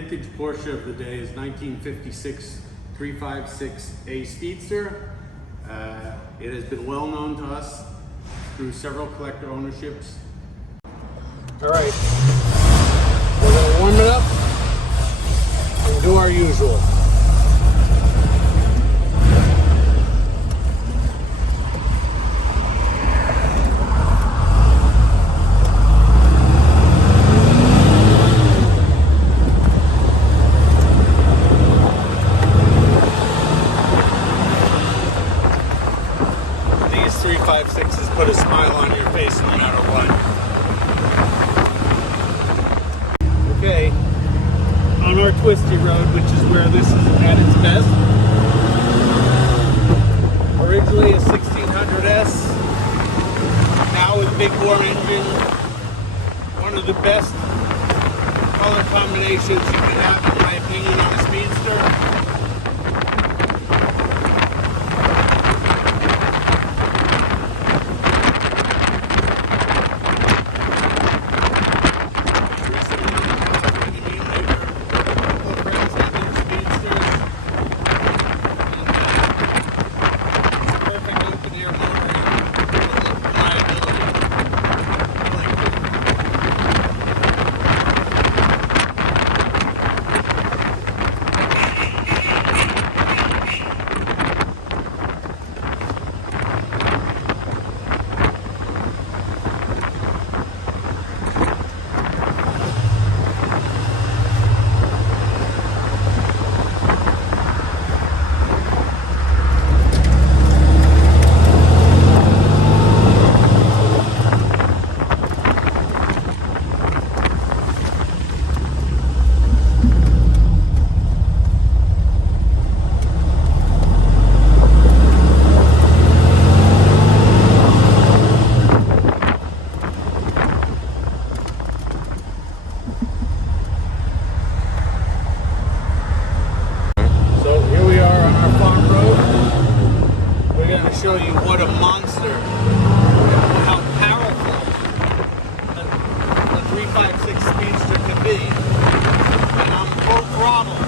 vintage Porsche of the day is 1956 356A Speedster. It has been well known to us through several collector ownerships. All right, we're gonna warm it up and do our usual. These 356s put a smile on your face no matter what. Okay, on our twisty road, which is where this is at its best. Originally a 1600S, now with a big bore engine. One of the best color combinations you can have, in my opinion, on a Speedster. Show you what a monster, how powerful a 356 Speedster can be. And I'm full throttle.